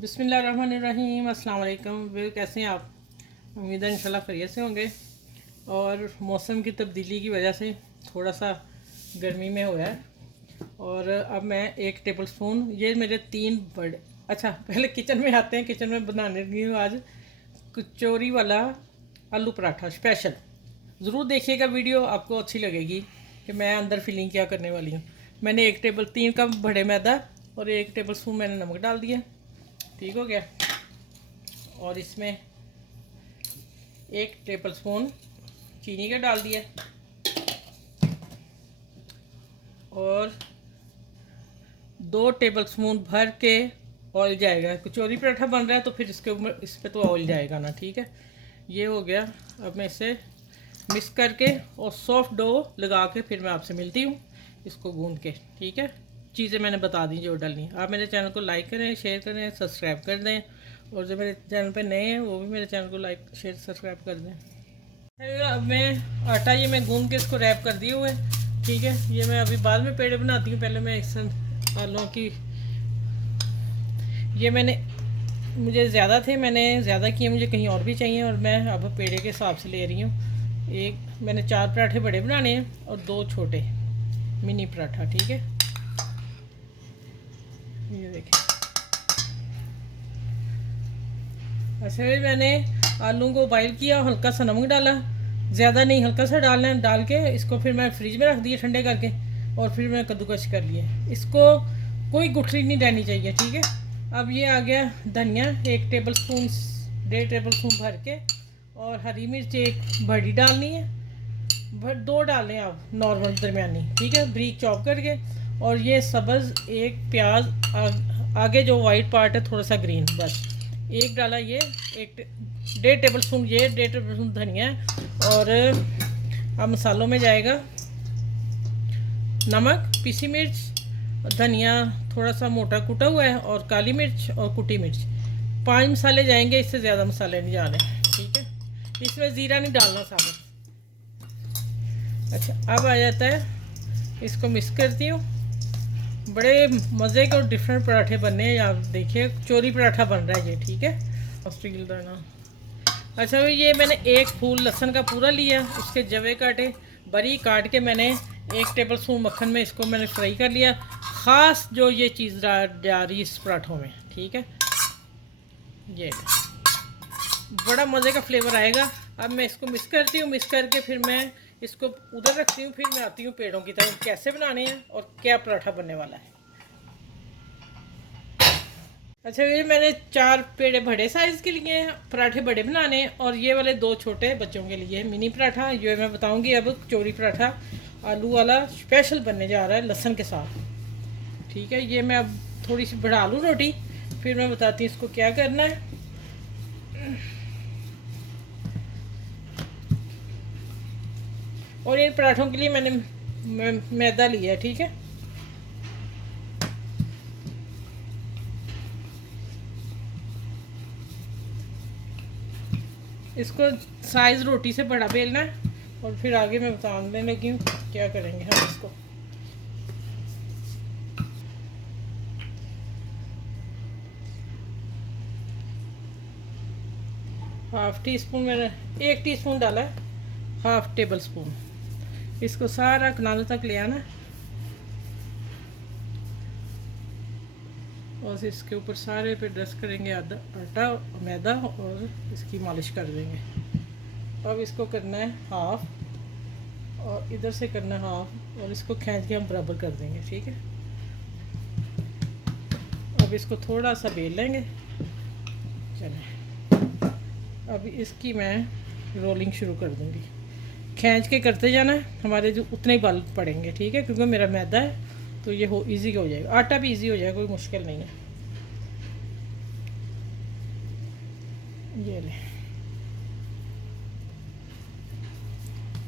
बिस्मिल्लाहिर्रहमानिर्रहीम। अस्सलाम वालेकुम। वे कैसे हैं आप? उम्मीद है इंशाल्लाह खैरियत से होंगे। और मौसम की तब्दीली की वजह से थोड़ा सा गर्मी में हुआ है। और अब मैं 1 टेबल स्पून, ये मेरे 3 बड़े, अच्छा पहले किचन में आते हैं। किचन में बनाने लगी हूँ आज कचौरी वाला आलू पराठा स्पेशल। ज़रूर देखिएगा वीडियो, आपको अच्छी लगेगी कि मैं अंदर फिलिंग क्या करने वाली हूँ। मैंने 3 कप बड़े मैदा और 1 टेबल स्पून मैंने नमक डाल दिया। ठीक हो गया। और इसमें 1 टेबल स्पून चीनी का डाल दिया। और 2 टेबल स्पून भर के ऑयल जाएगा। कचौरी पराठा बन रहा है तो फिर इसके ऊपर इस पर तो ऑयल जाएगा ना। ठीक है, ये हो गया। अब मैं इसे मिक्स करके और सॉफ्ट डो लगा के फिर मैं आपसे मिलती हूँ इसको गूंद के। ठीक है, चीज़ें मैंने बता दी जो डालनी। आप मेरे चैनल को लाइक करें, शेयर करें, सब्सक्राइब कर दें। और जो मेरे चैनल पे नए हैं वो भी मेरे चैनल को लाइक शेयर सब्सक्राइब कर दें। अब मैं आटा ये मैं गूंद के इसको रैप कर दिए हुए। ठीक है, ये मैं अभी बाद में पेड़े बनाती हूँ। पहले मैं इस आलू की, ये मुझे ज़्यादा थे, मैंने ज़्यादा किए, मुझे कहीं और भी चाहिए। और मैं अब पेड़े के हिसाब से ले रही हूँ। मैंने 4 पराठे बड़े बनाने हैं और 2 छोटे मिनी पराठा। ठीक है, ये देखिए। अच्छा, मैंने आलू को बॉइल किया, हल्का सा नमक डाला, ज़्यादा नहीं, हल्का सा डालना है। डाल के इसको फिर मैं फ्रिज में रख दिया ठंडे करके। और फिर मैं कद्दूकश कर लिए। इसको कोई गुठली नहीं रहनी चाहिए। ठीक है, अब ये आ गया धनिया 1 टेबल स्पून, 1.5 टेबल स्पून भर के। और हरी मिर्च 1 बड़ी डालनी है, 2 डालने हैं आप नॉर्मल दरमियानी। ठीक है, ब्रीक चॉप करके। और ये सब्ज़ 1 प्याज, आगे जो वाइट पार्ट है थोड़ा सा ग्रीन, बस 1 डाला। ये 1.5 टेबल स्पून, ये 1.5 टेबल स्पून धनिया है। और अब मसालों में जाएगा नमक, पीसी मिर्च, धनिया थोड़ा सा मोटा कुटा हुआ है, और काली मिर्च और कुटी मिर्च। 5 मसाले जाएंगे, इससे ज़्यादा मसाले नहीं जाने। ठीक है, इसमें ज़ीरा नहीं डालना साबुत। अच्छा, अब आ जाता है, इसको मिक्स करती हूँ। बड़े मज़े के और डिफरेंट पराठे बनने हैं। आप देखिए, चोरी पराठा बन रहा है ये। ठीक है, स्टील दाना। अच्छा भाई, ये मैंने 1 फूल लहसुन का पूरा लिया, उसके जवे काटे, बारीक काट के मैंने 1 टेबल स्पून मक्खन में इसको मैंने फ्राई कर लिया। ख़ास जो ये चीज़ जा रही इस पराठों में। ठीक है, ये बड़ा मज़े का फ्लेवर आएगा। अब मैं इसको मिक्स करती हूँ। मिक्स करके फिर मैं इसको उधर रखती हूँ। फिर मैं आती हूँ पेड़ों की तरफ, कैसे बनाने हैं और क्या पराठा बनने वाला है। अच्छा, ये मैंने 4 पेड़े बड़े साइज़ के लिए हैं, पराठे बड़े बनाने हैं। और ये वाले 2 छोटे बच्चों के लिए मिनी पराठा। ये मैं बताऊंगी अब कचौरी पराठा आलू वाला स्पेशल बनने जा रहा है लहसुन के साथ। ठीक है, ये मैं अब थोड़ी सी बढ़ा लूँ रोटी, फिर मैं बताती हूँ इसको क्या करना है। और इन पराठों के लिए मैंने मैदा लिया है। ठीक है, इसको साइज़ रोटी से बड़ा बेलना है। और फिर आगे मैं बताने लगी हूँ क्या करेंगे हम इसको। हाफ़ टी स्पून मैंने 1 टीस्पून डाला है, हाफ़ टेबल स्पून। इसको सारा किनारों तक ले आना और इसके ऊपर सारे पे डस्ट करेंगे आटा मैदा, और इसकी मालिश कर देंगे। अब इसको करना है हाफ़, और इधर से करना है हाफ़, और इसको खींच के हम बराबर कर देंगे। ठीक है, अब इसको थोड़ा सा बेल लेंगे। चलें, अब इसकी मैं रोलिंग शुरू कर दूँगी। खींच के करते जाना है, हमारे जो उतने ही बाल पड़ेंगे। ठीक है, क्योंकि मेरा मैदा है तो ये ईजी हो जाएगा। आटा भी ईजी हो जाएगा, कोई मुश्किल नहीं है। ये ले,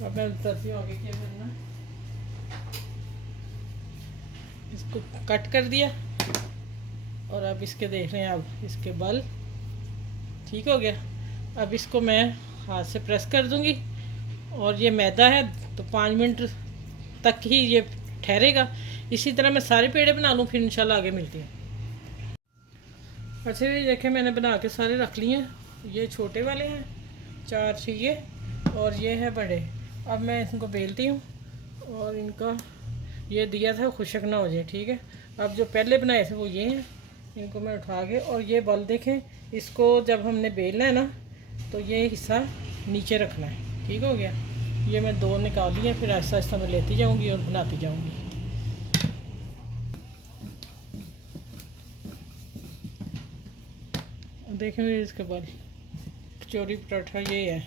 अब मैं बताती हूँ आगे क्या करना। इसको कट कर दिया, और अब इसके देख रहे हैं अब इसके बल ठीक हो गया। अब इसको मैं हाथ से प्रेस कर दूँगी। और ये मैदा है तो 5 मिनट तक ही ये ठहरेगा। इसी तरह मैं सारे पेड़े बना लूँ, फिर इंशाल्लाह आगे मिलती हूँ। अच्छा ये देखें मैंने बना के सारे रख लिए हैं। ये छोटे वाले हैं 4 चाहिए और ये है बड़े। अब मैं इनको बेलती हूँ और इनका ये दिया था खुशक ना हो जाए, ठीक है। अब जो पहले बनाए थे वो ये हैं, इनको मैं उठा के, और ये बल देखें, इसको जब हमने बेलना है ना तो ये हिस्सा नीचे रखना है, ठीक हो गया। ये मैं 2 निकाल लिए, फिर ऐसा ऐसा मैं लेती जाऊँगी और बनाती जाऊँगी। देखें इसके बाद कचौरी पराठा ये है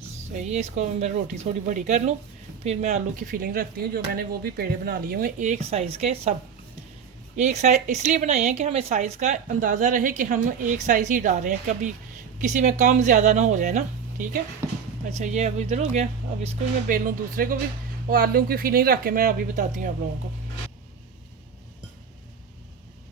सही है। इसको मैं रोटी थोड़ी बड़ी कर लूँ, फिर मैं आलू की फिलिंग रखती हूँ। जो मैंने वो भी पेड़े बना लिए हुए एक साइज़ के, सब एक साइज़ इसलिए बनाए हैं कि हमें साइज़ का अंदाज़ा रहे कि हम एक साइज़ ही डाल रहे हैं, कभी किसी में कम ज़्यादा ना हो जाए ना, ठीक है। अच्छा ये अब इधर हो गया। अब इसको भी मैं बेल लूँ दूसरे को भी, और आलू की फिलिंग रख के मैं अभी बताती हूँ आप लोगों को।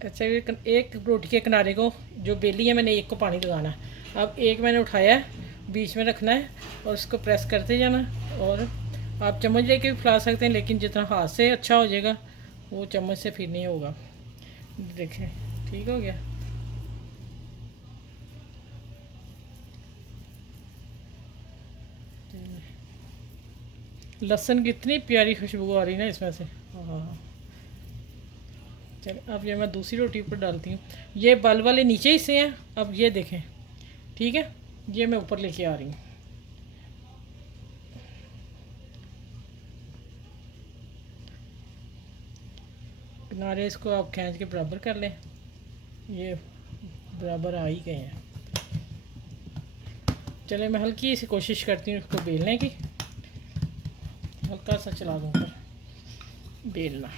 अच्छा ये एक रोटी के किनारे को जो बेली है मैंने, एक को पानी लगाना है। अब एक मैंने उठाया है, बीच में रखना है और इसको प्रेस करते जाना। और आप चम्मच लेके भी फैला सकते हैं, लेकिन जितना हाथ से अच्छा हो जाएगा वो चम्मच से फिर नहीं होगा। देखें ठीक हो गया। लहसुन की इतनी प्यारी खुशबू आ रही है ना इसमें से। हाँ चलो अब ये मैं दूसरी रोटी पर डालती हूँ। ये बल वाले नीचे हिस्से हैं, अब ये देखें, ठीक है। ये मैं ऊपर लेके आ रही हूँ। किनारे इसको आप खींच के बराबर कर लें, ये बराबर आ ही गए हैं। चले मैं हल्की सी कोशिश करती हूँ इसको बेलने की, हल्का सा चला दूँ ऊपर बेलना।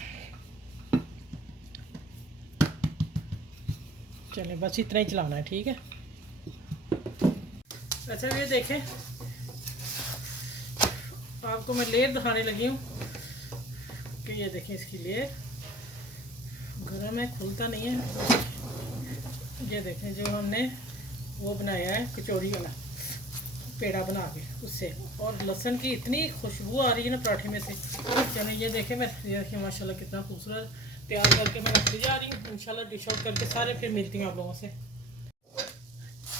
चले बस इतना ही चलाना है, ठीक है। अच्छा ये देखें, आपको मैं लेयर दिखाने लगी हूँ कि ये देखें इसकी लेयर गर्म है, खुलता नहीं है। ये देखें जो हमने वो बनाया है कचौरी वाला पेड़ा बना के उससे, और लहसुन की इतनी खुशबू आ रही है ना पराठे में से। चलो ये देखें, मैं ये देखिए माशाल्लाह कितना खूबसूरत तैयार करके मैं रखती जा रही हूँ। इंशाल्लाह डिश आउट करके सारे फिर मिलती हूँ आप लोगों से।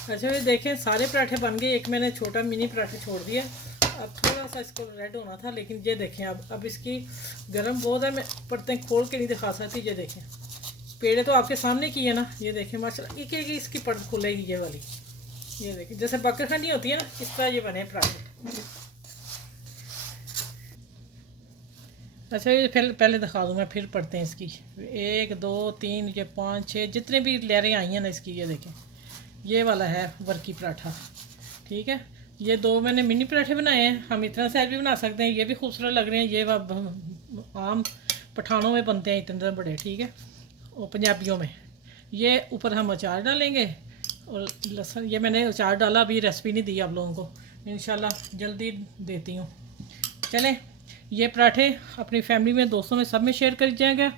अच्छा ये देखें सारे पराठे बन गए। एक मैंने छोटा मिनी पराठा छोड़ दिया, अब थोड़ा सा इसको रेड होना था, लेकिन ये देखें अब इसकी गर्म बहुत है, मैं परतें खोल के नहीं दिखा सकती। ये देखें पेड़े तो आपके सामने की है ना, ये देखें माशाल्लाह एक एक इसकी परत खुलेगी ये वाली। ये देखिए जैसे बकरखंडी होती है ना, इस तरह ये बने पराठे। अच्छा ये पहले दिखा दूँ मैं, फिर पढ़ते हैं इसकी 1 2 3 ये 5 6 जितने भी लेयरें आई हैं ना इसकी। ये देखें ये वाला है वर्की पराठा, ठीक है। ये 2 मैंने मिनी पराठे बनाए हैं, हम इतना साइज भी बना सकते हैं, ये भी खूबसूरत लग रहे हैं। ये आम पठानों में बनते हैं इतने बड़े, ठीक है, और पंजाबियों में। ये ऊपर हम अचार डालेंगे और लहसुन, ये मैंने अचार डाला, अभी रेसिपी नहीं दी आप लोगों को, इंशाल्लाह जल्दी देती हूँ। चलें ये पराठे अपनी फैमिली में, दोस्तों में, सब में शेयर कर जाएगा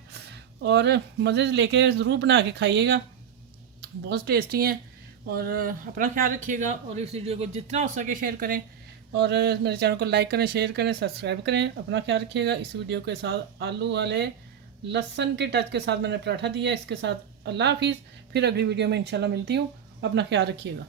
और मज़े लेके ज़रूर बना के खाइएगा, बहुत टेस्टी हैं। और अपना ख्याल रखिएगा और इस वीडियो को जितना हो सके शेयर करें, और मेरे चैनल को लाइक करें, शेयर करें, सब्सक्राइब करें। अपना ख्याल रखिएगा। इस वीडियो के साथ आलू वाले लहसुन के टच के साथ मैंने पराठा दिया, इसके साथ अल्लाह हाफिज़। फिर अगली वीडियो में इंशाल्लाह मिलती हूँ। अपना ख्याल रखिएगा।